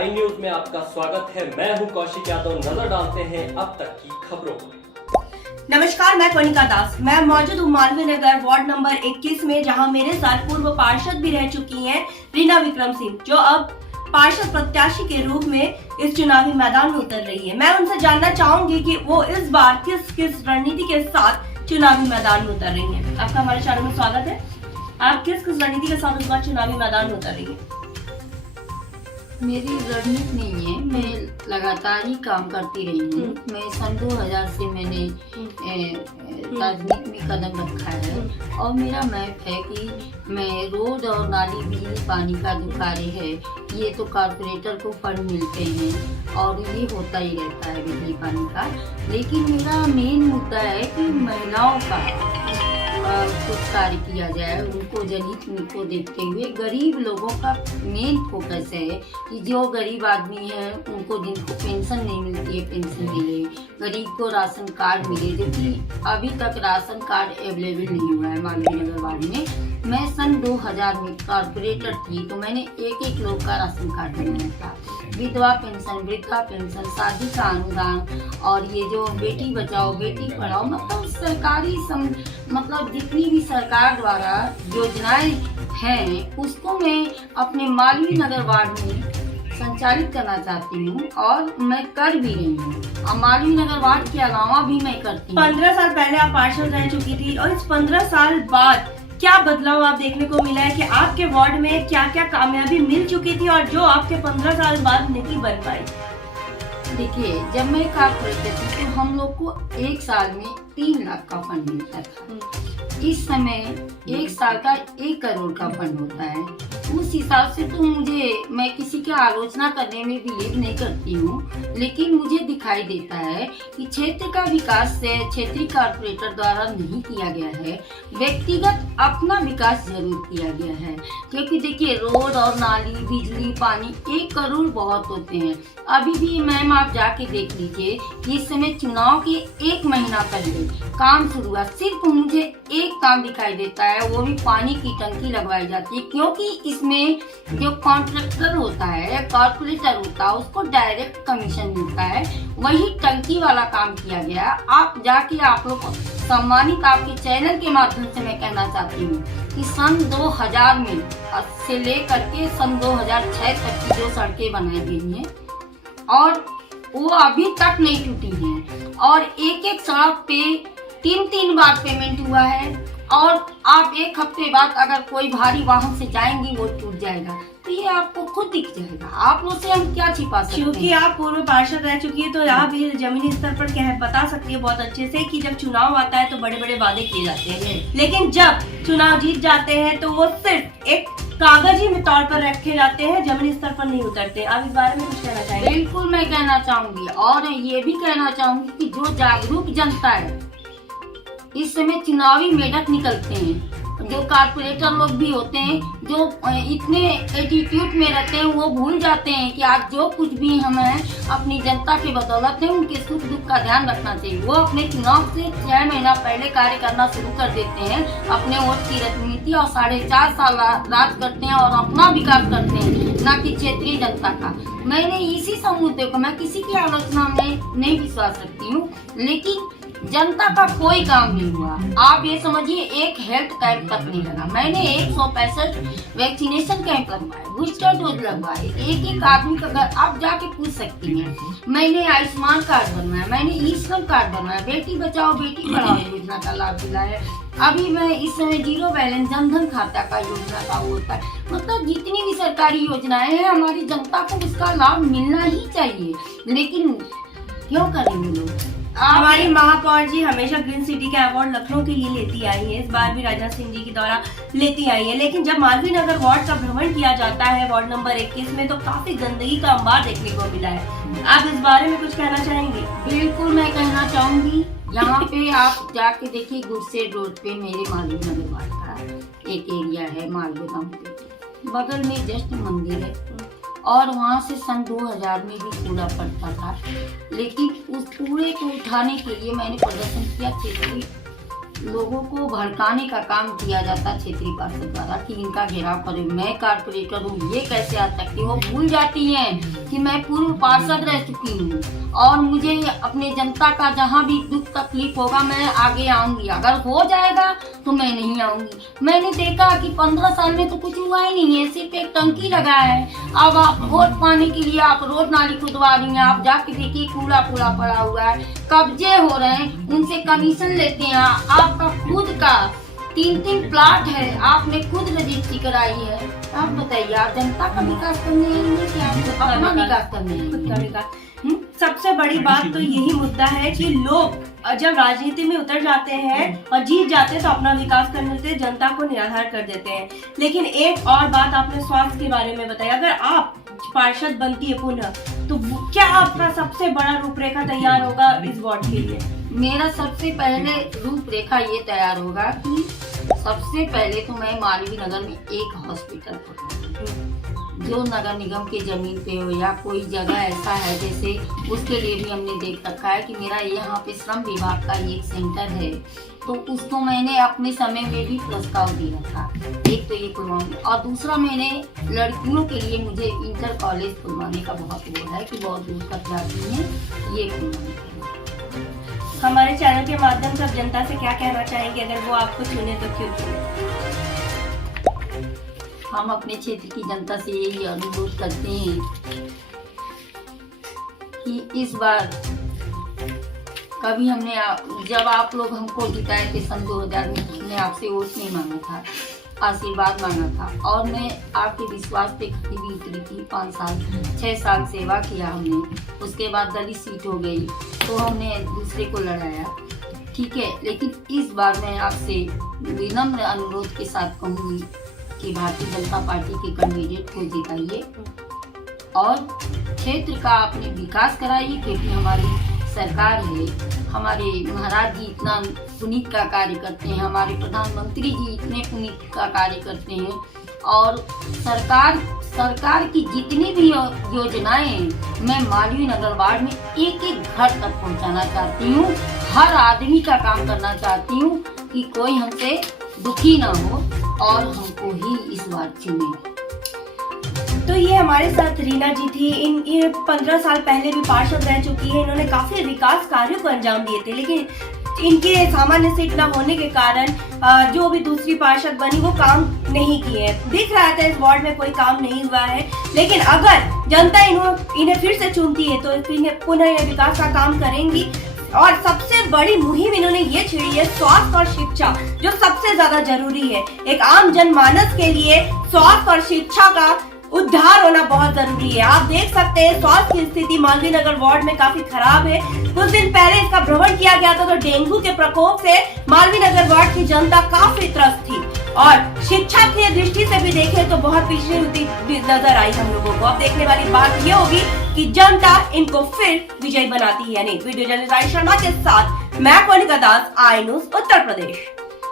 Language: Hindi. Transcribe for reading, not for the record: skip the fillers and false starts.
साइन न्यूज में आपका स्वागत है। मैं हूं कौशिक यादव। नजर डालते हैं अब तक की खबरों पर। नमस्कार, मैं कनिका दास। मैं मौजूद हूँ मालवीय नगर वार्ड नंबर 21 में, जहां मेरे साथ पूर्व पार्षद भी रह चुकी हैं रीना विक्रम सिंह, जो अब पार्षद प्रत्याशी के रूप में इस चुनावी मैदान में उतर रही है। मैं उनसे जानना चाहूंगी कि वो इस बार किस किस रणनीति के साथ चुनावी मैदान में उतर रही हैं। आपका हमारे चैनल में स्वागत है। आप किस किस रणनीति के साथ इस बार चुनावी मैदान में उतर रही हैं? मेरी रणनीति नहीं है, मैं लगातार ही काम करती रही हूँ। मैं सन 2000 से मैंने राजनीति में कदम रखा है और मेरा मैप है कि मैं रोड और नाली, बिजली पानी का जो कार्य है ये तो कारपोरेटर को फंड मिलते हैं और ये होता ही रहता है बिजली पानी का, लेकिन मेरा मेन मुद्दा है कि महिलाओं का कुछ कार्य किया जाए, उनको जनहित को देखते हुए। गरीब लोगों का मेन फोकस है कि जो गरीब आदमी है उनको जिनको पेंशन नहीं मिलती है पेंशन मिले, गरीब को राशन कार्ड मिले, जबकि अभी तक राशन कार्ड अवेलेबल नहीं हुआ है मालवीय नगर वार्ड में। मैं सन 2000 में कारपोरेटर थी तो मैंने एक लोग का राशन कार्ड बनाया था। विधवा पेंशन, वृद्धा पेंशन, शादी का अनुदान और ये जो बेटी बचाओ बेटी पढ़ाओ, मतलब सरकारी मतलब जितनी भी सरकार द्वारा योजनाएं हैं उसको मैं अपने मालवीय नगर वार्ड में संचालित करना चाहती हूँ और मैं कर भी रही हूँ। और मालवीय नगर वार्ड के अलावा भी मैं करती हूँ। 15 साल पहले आप पार्षद रह चुकी थी और इस 15 साल बाद क्या बदलाव आप देखने को मिला है कि आपके वार्ड में क्या क्या कामयाबी मिल चुकी थी और जो आपके 15 साल बाद नहीं बन पाई? देखिए, जब मैं कारपोरेटर थी तो हम लोग को एक साल में 3 लाख का फंड मिलता था। इस समय एक साल का 1 करोड़ का फंड होता है। उस हिसाब से तो मैं किसी की आलोचना करने में बिलीव नहीं करती हूँ, लेकिन मुझे दिखाई देता है कि क्षेत्र का विकास से क्षेत्रीय कारपोरेटर द्वारा नहीं किया गया है, व्यक्तिगत अपना विकास जरूर किया गया है। क्योंकि देखिए, रोड और नाली, बिजली, पानी 1 करोड़ बहुत होते हैं। अभी भी मैम आप जाके देख लीजिए कि इस समय चुनाव के 1 महीना पहले काम शुरू हुआ। सिर्फ मुझे एक काम दिखाई देता है, वो भी पानी की टंकी लगवाई जाती है, क्योंकि इसमें जो कॉन्ट्रैक्टर होता है या कॉर्पोरेटर होता है उसको डायरेक्ट कमीशन मिलता है। वही टंकी वाला काम किया गया। आप जाके आप लोग सम्मानित आपके चैनल के माध्यम से मैं कहना चाहती हूँ कि सन 2000 में से लेकर के सन 2006 तक की जो सड़कें बनाई गई हैं और वो अभी तक नहीं टूटी हैं और एक सड़क पे 3 बार पेमेंट हुआ है और आप 1 हफ्ते बाद अगर कोई भारी वाहन से जाएंगी वो टूट जाएगा, तो ये आपको खुद दिख जाएगा। आप लोग से हम क्या छिपा सकते हैं? क्योंकि आप पूर्व पार्षद रह चुकी है तो आप भी जमीनी स्तर पर बता सकती है बहुत अच्छे से कि जब चुनाव आता है तो बड़े बड़े वादे किए जाते हैं, लेकिन जब चुनाव जीत जाते हैं तो वो सिर्फ एक कागजी में तौर पर रखे जाते हैं, जमीनी स्तर पर नहीं उतरते। आप इस बारे में कुछ कहना चाहेंगे? बिल्कुल मैं कहना चाहूंगी और ये भी कहना चाहूंगी कि जो जागरूक जनता है, इस समय चुनावी मेढक निकलते हैं, जो कारपोरेटर लोग भी होते हैं, जो इतने एटीट्यूड में रहते हैं, वो भूल जाते हैं कि आज जो कुछ भी हम हैं अपनी जनता के बदौलत है, उनके सुख दुख का ध्यान रखना चाहिए। वो अपने चुनाव से 6 महीना पहले कार्य करना शुरू कर देते हैं, अपने वोट की रणनीति और 4.5 साल राज करते हैं और अपना विकास करते हैं, न कि क्षेत्रीय जनता का। मैंने इसी समुद्र को, मैं किसी की आलोचना में नहीं विश्वास रखती हूँ, लेकिन जनता का कोई काम नहीं हुआ। आप ये समझिए, एक हेल्थ कैंप तक नहीं लगा। मैंने 165 वैक्सीनेशन कैंप लगवाए, बूस्टर डोज लगवाए, एक आदमी का घर आप जाके पूछ सकती हैं। मैंने आयुष्मान कार्ड बनवाया, मैंने ई-श्रम कार्ड बनवाया, बेटी बचाओ बेटी पढ़ाओ योजना का लाभ दिलाया। अभी मैं इस समय 0 बैलेंस जनधन खाता का योजना का होता है। मतलब जितनी भी सरकारी योजनाएं हैं हमारी जनता को उसका लाभ मिलना ही चाहिए, लेकिन क्यों करेंगे लोग? हमारी महापौर जी हमेशा ग्रीन सिटी का अवार्ड लखनऊ के लिए लेती आई है, इस बार भी राजनाथ सिंह जी के द्वारा लेती आई है, लेकिन जब मालवीय नगर वार्ड का भ्रमण किया जाता है वार्ड नंबर 21 में तो काफी गंदगी का अंबार देखने को मिला है। आप इस बारे में कुछ कहना चाहेंगे? बिल्कुल मैं कहना चाहूंगी। यहाँ पे आप जाके देखिए, गुरसेड रोड पे मेरे मालवीय नगर वार्ड का एक एरिया है, मालगोदाम पे बगल में जस्ट मंदिर है और वहाँ से सन 2000 में भी कूड़ा पड़ता था, लेकिन उस कूड़े को उठाने के लिए मैंने प्रदर्शन किया क्षेत्रीय लोगों को भड़काने का काम किया जाता क्षेत्रीय पार्षद द्वारा कि इनका घेराव करें, मैं कारपोरेटर हूँ, ये कैसे आ सकती, वो भूल जाती हैं कि मैं पूर्व पार्षद रह चुकी हूँ और मुझे अपने जनता का जहाँ भी दुख तकलीफ होगा मैं आगे आऊंगी, अगर हो जाएगा तो मैं नहीं आऊंगी। मैंने देखा कि 15 साल में तो कुछ हुआ ही नहीं है, सिर्फ एक टंकी लगा है। अब आप वोट पाने के लिए आप रोड नाली खुदवा रही हैं, आप जाके देखिए कूड़ा कूड़ा पड़ा हुआ है, कब्जे हो रहे हैं, उनसे कमीशन लेते हैं। आपका खुद का 3 प्लाट है, आपने खुद रजिस्ट्री कराई है। आप बताइए, आप जनता का विकास करने आएंगे कि आप अपना विकास करने आएंगे? सबसे बड़ी बात तो यही मुद्दा है कि लोग जब राजनीति में उतर जाते हैं और जीत जाते हैं तो अपना विकास करने से जनता को निराधार कर देते हैं। लेकिन एक और बात आपने स्वास्थ्य के बारे में बताया, अगर आप पार्षद बनती है पुनः तो क्या आपका सबसे बड़ा रूपरेखा तैयार होगा इस वार्ड के लिए? मेरा सबसे पहले रूपरेखा ये तैयार होगा कि सबसे पहले तो मैं मालवीय नगर में एक हॉस्पिटल खोलूंगी जो नगर निगम की जमीन पे हो या कोई जगह ऐसा है, जैसे उसके लिए भी हमने देख रखा है कि मेरा यहाँ पे श्रम विभाग का एक सेंटर है, तो उसको मैंने अपने समय में भी प्रस्ताव दिया था। एक तो ये खुलवाऊंगी और दूसरा मैंने लड़कियों के लिए मुझे इंटर कॉलेज खुलवाने का बहुत वो है कि बहुत दूर तक जाती हैं, ये खुलवाने के लिए। हमारे चैनल के माध्यम से आप जनता से क्या कहना चाहेंगे, अगर वो आपको चुने तो क्यों चुने? हम अपने क्षेत्र की जनता से यही अनुरोध करते हैं कि इस बार कभी हमने जब आप लोग हमको जिताए थे सन 2000 में, हमने आपसे वोट नहीं मांगा था, आशीर्वाद मांगा था और मैं आपके विश्वास पे खड़ी भी उतरी थी। 5 साल 6 साल सेवा किया हमने, उसके बाद दलित सीट हो गई तो हमने दूसरे को लड़ाया, ठीक है। लेकिन इस बार मैं आपसे विनम्र अनुरोध के साथ कहूँगी कि भारतीय जनता पार्टी के कैंडिडेट को जिताइए और क्षेत्र का आपने विकास कराइए, क्योंकि हमारी सरकार है, हमारे महाराज जी इतना पुनीत का कार्य करते हैं, हमारे प्रधानमंत्री जी इतने पुनीत का कार्य करते हैं और सरकार की जितनी भी योजनाएं हैं मैं मालवीय नगर वार्ड में एक एक घर तक पहुंचाना चाहती हूं। हर आदमी का काम करना चाहती हूं कि कोई हमसे दुखी ना हो और हमको ही इस बार चुने। तो ये हमारे साथ रीना जी थी। ये 15 साल पहले भी पार्षद रह चुकी है। इन्होंने काफी विकास कार्यों को अंजाम दिए थे, लेकिन इनके सामान्य सीट न होने के कारण जो भी दूसरी पार्षद बनी वो काम नहीं किए। दिख रहा था इस वार्ड में कोई काम नहीं हुआ है, लेकिन अगर जनता इन्हें फिर से चुनती है तो इन्हें पुनः ये विकास का काम करेंगी। और सबसे बड़ी मुहिम इन्होंने ये छेड़ी है स्वास्थ्य और शिक्षा, जो सबसे ज्यादा जरूरी है। एक आम जनमानस के लिए स्वास्थ्य और शिक्षा का उद्धार होना बहुत जरूरी है। आप देख सकते हैं स्वास्थ्य की स्थिति मालवीय नगर वार्ड में काफी खराब है। कुछ दिन पहले इसका भ्रमण किया गया था तो डेंगू के प्रकोप से मालवीय नगर वार्ड की जनता काफी त्रस्त थी और शिक्षा की दृष्टि से भी देखें तो बहुत पिछड़ी होती नजर आई हम लोगों को। अब देखने वाली बात ये होगी कि जनता इनको फिर विजयी बनाती है या नहीं। वीडियो जर्नलिस्ट राजेश शर्मा के साथ मैं कोनिका दास, आई न्यूज़ उत्तर प्रदेश।